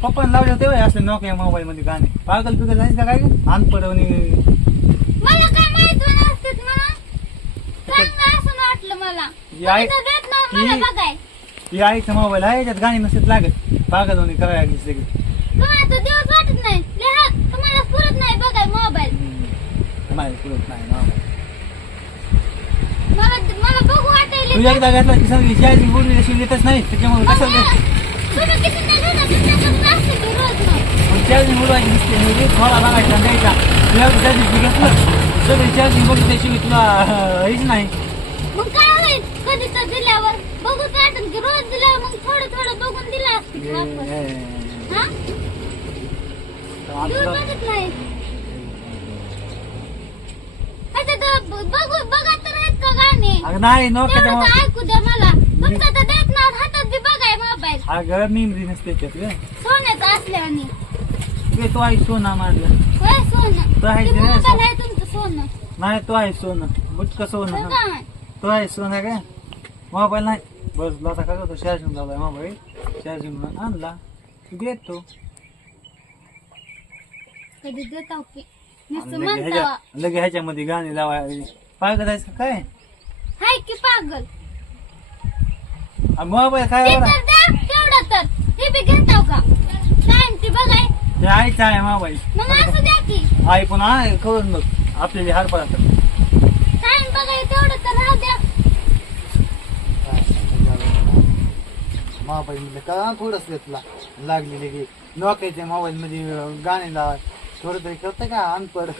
असले Nokia mobile मध्ये गाणे. पागल बिगल जायचं का काय अनपड आणि मला काय माहीत चांगलं असं वाटलं मला. ही तर नव्हतं मला ही- बघाय. ही आईचा मोबाईल आहे त्यात गाणी नसत लागत. पागल आणि करायला लागली सगळी तुम्हाला तर दिवस वाटत नाही. लिहा तुम्हाला पुरत नाही बघाय मोबाईल हम्म. पुरत नाही मोबाईल मला मला बघू वाटायले तुझ्या एकदा घेतला की सगळी चार्जिंग बोलली अशी येतच नाही त्याच्यामुळे कसं मला- नाही मग म्हणजे थोडा घेतलं सगळी तुला हेच नाही काय होईल कधी तर दिल्यावर बघू की रोज दिल्यावर थोडं थोडं बघून दिलं बघू बघा तर आहेत का गाणे ऐकू द्या मला. तुमचं तर देत नाव हातात बी बघाय मोबाईल अगं मेमरी नसते त्याच्यात. सोन्याचं असल्याने ते तो आहे सोना होय सोनं. तर आहे ते ते नाही मोबाईल आहे तुमचं सोनं. नाही तो आहे सोनं. बुटका सोनं. हा. काय तो आहे सोनं काय मोबाईल नाही. बस आता काय करतो चार्जिंग लावलाय मोबाईल. चार्जिंग आणला. देतो. कधी की? आणि लगे म्हणतावा ह्याच्या लगे ह्याच्यामध्ये गाणी लावाय पाय जायचं काय? हाय की पागल? मोबाईल काय ते बरं? तर द्या का? बघाय. ते आईचा आहे मोबाईल मग असं द्या की. आई पण आहे करून बघ. आपल्याला हार पडा टाइम बघाय तेवढं तर राहू द्या. मोबाईल मध्ये का थोडस घेतला? लागलेली की नोकियाच्या मोबाईल मध्ये गाणे लावा थोडं तरी करतं का? अनपड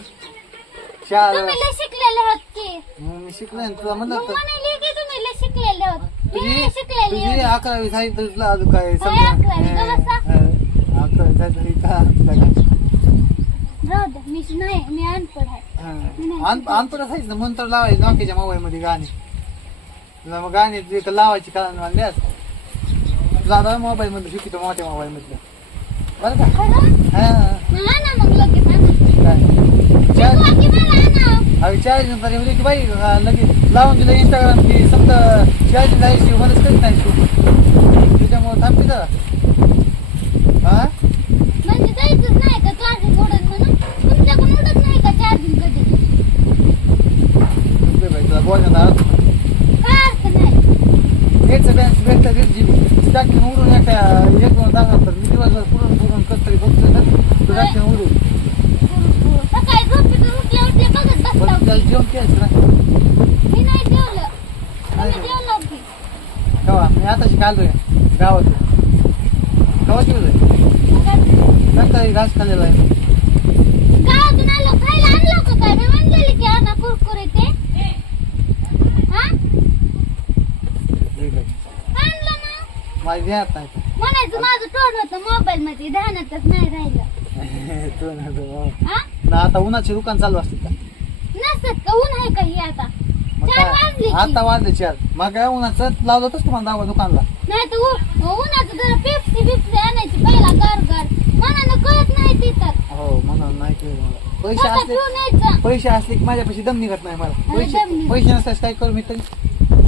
शाळा तुम्ही लय शिकलेले आहात की. मग मी शिकलोय ना तुला म्हणलं मग होतं. म्हणाले की तुम्ही लय शिकलेले आहात तुझी तुझी. अकरावी सांगितलं तुला अजून काय अकरावी, झाली का मी नाही मी अनपड आहे. हं. आण- अनपड असायचं ना म्हणून तर लावायचं नोकियाच्या मोबाईल मध्ये गाणे. तुला मग गाणे लावायची कारण म्हणल्यास तुला आता मोबाईल मध्ये शिकतो मोठ्या मोबाईल मधलं बरं का? हा मग आणा मग लगेच आणा काय शिकवा की मला आणा अरे चार्जिंग तरी म्हणजे की बाई लगेच लावून दिलं इंस्टाग्राम की समजा चार्जिंग जायची मदत करीत नाही तू त्याच्यामुळे थांबते का हा? म्हणजे जायचंच नाही का चार्जिंग उडत म्हणून? तुमच्याकडून उडत नाही का चार्जिंग कधी? ते बाई, तुला बोलण्यात अर्थ नाही. काय अर्थ नाही. नेटचं बॅलन्स भेटतं दीड जी बी टाकी उडून एका एक दोन मी दिवसभर पुरून पुरून कस तरी बघतो तर तू टाकी उडून सकाळी झोपेतून उठले उठले बघत पण बसताव त्याला जेवण केलं ना मी नाही जेवलं तुम्ही जेवला की मी गावात घास खाल्लेला आहे. गावातून आलो खायला आणलं का काय? मी म्हणलेली की आणा कुरकुरे ते हा? आहे. आणलं ना? माझी ध्यानात नाही म्हणायचं माझं तोंड होतं मोबाईल मध्ये. ध्यानातच नाही राहिलं. तू हा. ना आता उन्हाचे दुकान चालू असते का? नसत का? ऊन आहे का? ही आता? वाजले की. आता वाजले चार. मग काय उन्हाचं लावलं होतंच तुम्हाला दावा दुकानला. नाही तर उ- उन्हाचं जरा पेप्सी बिप्सी आणायची पहिला गार गार मनानं कळत नाही ती तर हो म्हणून नाही मला. पैसे असले यायचं. पैसे असले की माझ्यापाशी दम निघत नाही मला. अरे पैसे दम निघत. पैसे नसल्यास काय करू मी तरी?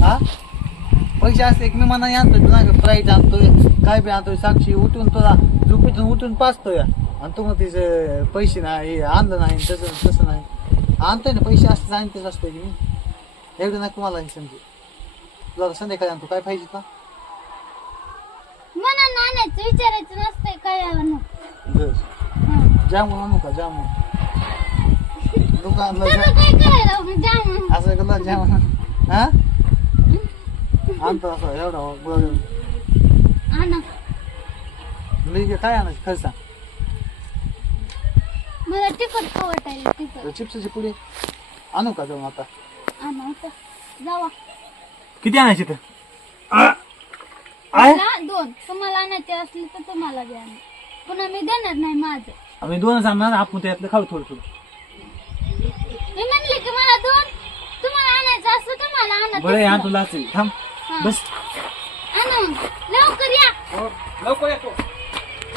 हा? पैसे असले की मी मनाने आणतोय तुला फ्राईट आणतोय काय बी आणतोय साक्षी उठून तुला झोपेतून उठून पाचतोय. आणि तू मग तिचे पैसे नाही आणलं नाही तसं तसं नाही. आणतोय ना पैसे असते आणतेच असतोय की मी. एवढं नाही तुम्हाला हे समजे तुला संध्याकाळी आणतो काय पाहिजे तुला मनानं आणायचं विचारायचं नसतंय काय बस. जामून आणू का जामून दुकानला जा त्याचं काय करायला मग जाम असं केलं जामून हा आणतो असं एवढा बरं. आणा मी काय- काय आणायचं खर्च सांग मला तिखट खवटायला तिखट चिप्सची पुडी आणू का जाऊन आता जावा किती आणायची तर मला दोन. तुम्हाला आणायचे असले तर तुम्हाला द्या. पुन्हा मी देणार नाही माझं. आम्ही दोनच आणणार आपण त्यातलं खाऊ थोडं थोडं. मी म्हणले की मला दोन. तुम्हाला आणायचं असलं तर मला आणा बरं या. तुला असेल थांब. हा. बस. आणा लवकर या. लवकर येतो